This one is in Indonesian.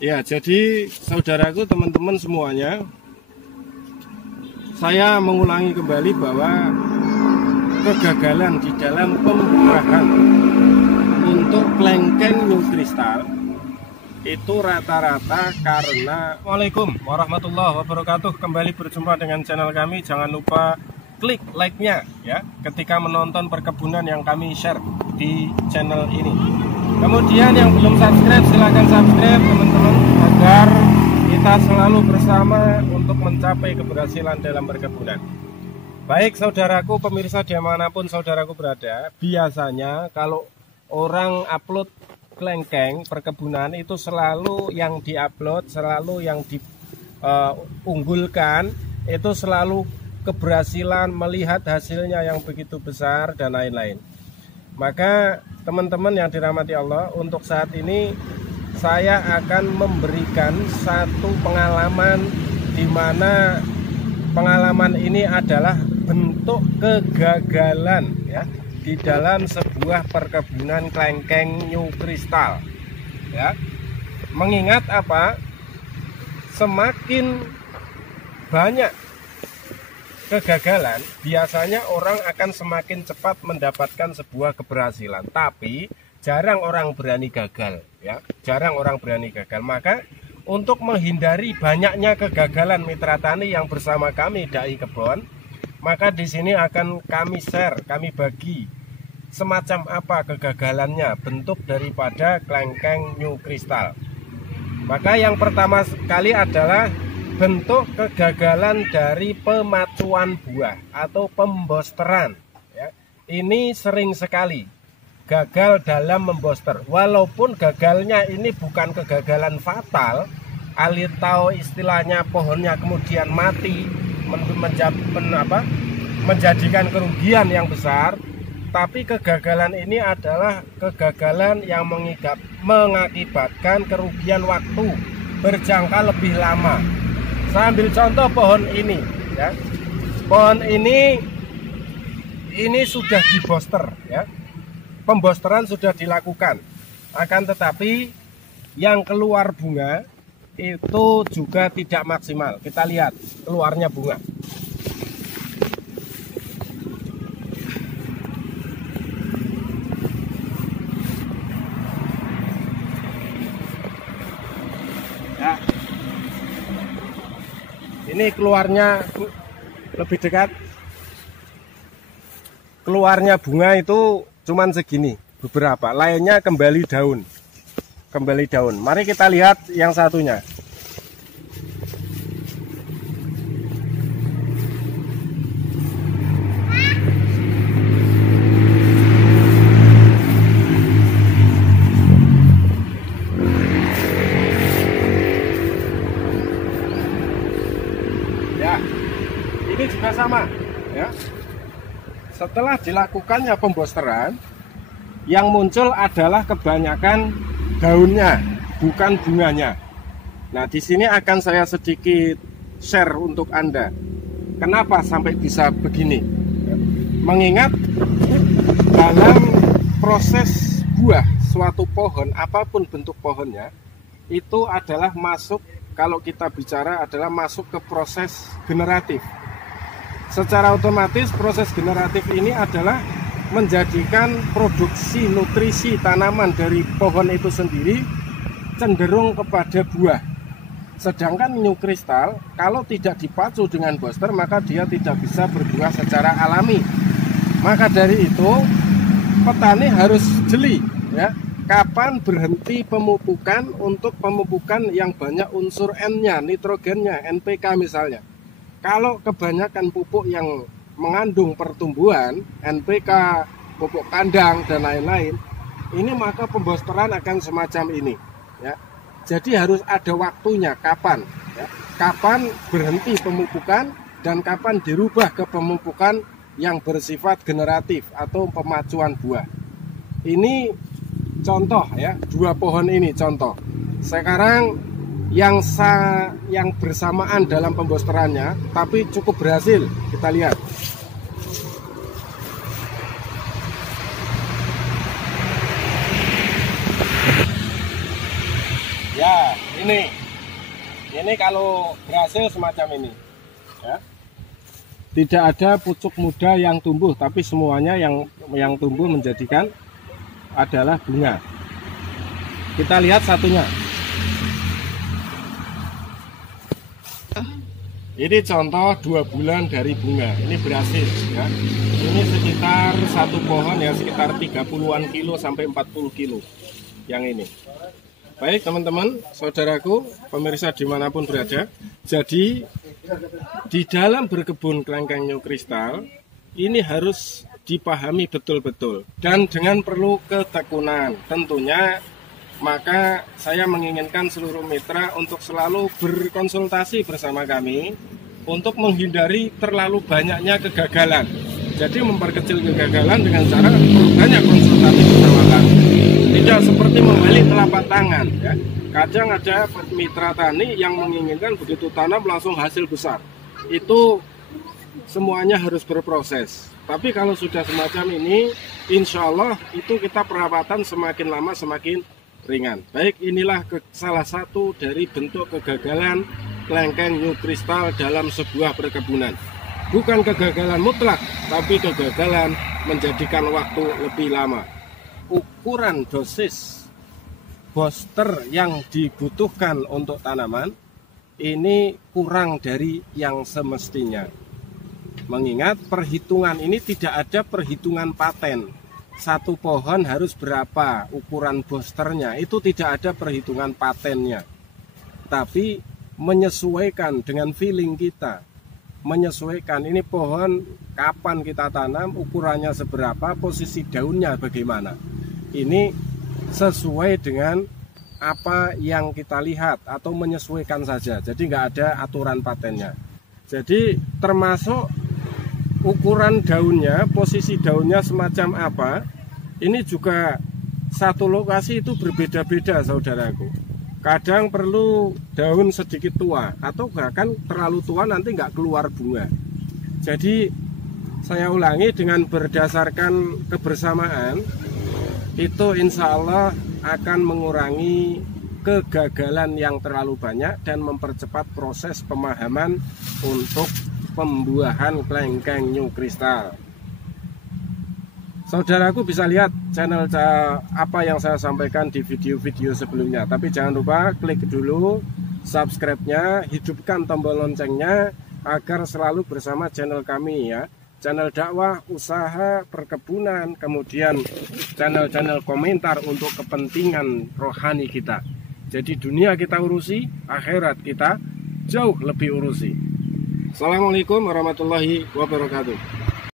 Ya, jadi saudaraku, teman-teman semuanya, saya mengulangi kembali bahwa kegagalan di dalam pembuahan untuk klengkeng new kristal itu rata-rata karena Waalaikumsalam warahmatullahi wabarakatuh. Kembali berjumpa dengan channel kami. Jangan lupa klik like-nya ya ketika menonton perkebunan yang kami share di channel ini. Kemudian yang belum subscribe, silahkan subscribe teman-teman, agar kita selalu bersama untuk mencapai keberhasilan dalam perkebunan. Baik saudaraku, pemirsa dimanapun saudaraku berada, biasanya kalau orang upload klengkeng perkebunan itu selalu yang diupload, selalu yang diunggulkan, itu selalu keberhasilan, melihat hasilnya yang begitu besar dan lain-lain. Maka teman-teman yang dirahmati Allah, untuk saat ini saya akan memberikan satu pengalaman di mana pengalaman ini adalah bentuk kegagalan ya di dalam sebuah perkebunan klengkeng new kristal ya. Mengingat apa? Semakin banyak kegagalan, biasanya orang akan semakin cepat mendapatkan sebuah keberhasilan, tapi jarang orang berani gagal ya, jarang orang berani gagal. Maka untuk menghindari banyaknya kegagalan mitra tani yang bersama kami Dai Kebon, maka di sini akan kami share, kami bagi semacam apa kegagalannya, bentuk daripada klengkeng new kristal. Maka yang pertama sekali adalah bentuk kegagalan dari pemacuan buah atau pembosteran ya. Ini sering sekali gagal dalam memboster, walaupun gagalnya ini bukan kegagalan fatal atau istilahnya pohonnya kemudian mati menjadikan kerugian yang besar, tapi kegagalan ini adalah kegagalan yang mengakibatkan kerugian waktu berjangka lebih lama. Saya ambil contoh pohon ini ya. Pohon ini sudah diboster ya. Pembosteran sudah dilakukan. Akan tetapi yang keluar bunga itu juga tidak maksimal. Kita lihat keluarnya bunga. Ya. Ini keluarnya lebih dekat. Keluarnya bunga itu cuman segini, beberapa. Lainnya kembali daun. Kembali daun. Mari kita lihat yang satunya. Ini juga sama ya. Setelah dilakukannya pembosteran, yang muncul adalah kebanyakan daunnya, bukan bunganya. Nah, di sini akan saya sedikit share untuk Anda. Kenapa sampai bisa begini? Mengingat dalam proses buah suatu pohon, apapun bentuk pohonnya, itu adalah masuk, kalau kita bicara adalah masuk ke proses generatif. Secara otomatis proses generatif ini adalah menjadikan produksi nutrisi tanaman dari pohon itu sendiri cenderung kepada buah. Sedangkan new kristal kalau tidak dipacu dengan booster, maka dia tidak bisa berbuah secara alami. Maka dari itu petani harus jeli ya, kapan berhenti pemupukan untuk pemupukan yang banyak unsur N-nya, nitrogennya, NPK misalnya. Kalau kebanyakan pupuk yang mengandung pertumbuhan, NPK, pupuk kandang dan lain-lain, ini maka pembosteran akan semacam ini ya. Jadi harus ada waktunya, kapan ya, kapan berhenti pemupukan dan kapan dirubah ke pemupukan yang bersifat generatif atau pemacuan buah. Ini contoh ya, dua pohon ini contoh. Sekarang yang bersamaan dalam pembosterannya, tapi cukup berhasil. Kita lihat. Ya, Ini kalau berhasil semacam ini, ya. Tidak ada pucuk muda yang tumbuh, tapi semuanya yang tumbuh menjadikan adalah bunga. Kita lihat satunya. Ini contoh 2 bulan dari bunga. Ini berhasil, ya. Ini sekitar satu pohon ya sekitar 30-an kilo sampai 40 kilo. Yang ini. Baik teman-teman, saudaraku, pemirsa dimanapun berada. Jadi di dalam berkebun kelengkeng New Crystal ini harus dipahami betul-betul dan dengan perlu ketekunan. Tentunya maka saya menginginkan seluruh mitra untuk selalu berkonsultasi bersama kami untuk menghindari terlalu banyaknya kegagalan. Jadi memperkecil kegagalan dengan cara banyak konsultasi bersama kami. Tidak seperti membalik telapak tangan, ya. Kadang ada mitra tani yang menginginkan begitu tanam langsung hasil besar. Itu semuanya harus berproses. Tapi kalau sudah semacam ini, insya Allah itu kita perawatan semakin lama semakin ringan. Baik, inilah salah satu dari bentuk kegagalan kelengkeng New Crystal dalam sebuah perkebunan. Bukan kegagalan mutlak, tapi kegagalan menjadikan waktu lebih lama. Ukuran dosis booster yang dibutuhkan untuk tanaman ini kurang dari yang semestinya. Mengingat perhitungan ini tidak ada perhitungan paten. Satu pohon harus berapa ukuran boosternya, itu tidak ada perhitungan patennya. Tapi menyesuaikan dengan feeling kita. Menyesuaikan ini pohon kapan kita tanam, ukurannya seberapa, posisi daunnya bagaimana. Ini sesuai dengan apa yang kita lihat atau menyesuaikan saja. Jadi nggak ada aturan patennya. Jadi termasuk ukuran daunnya, posisi daunnya semacam apa, ini juga satu lokasi itu berbeda-beda saudaraku. Kadang perlu daun sedikit tua atau bahkan terlalu tua nanti nggak keluar bunga. Jadi saya ulangi, dengan berdasarkan kebersamaan itu insya Allah akan mengurangi kegagalan yang terlalu banyak dan mempercepat proses pemahaman untuk pembuahan kelengkeng New Crystal. Saudaraku bisa lihat channel apa yang saya sampaikan di video-video sebelumnya. Tapi jangan lupa klik dulu subscribe-nya, hidupkan tombol loncengnya agar selalu bersama channel kami ya. Channel dakwah, usaha, perkebunan, kemudian channel-channel komentar untuk kepentingan rohani kita. Jadi dunia kita urusi, akhirat kita jauh lebih urusi. Assalamualaikum warahmatullahi wabarakatuh.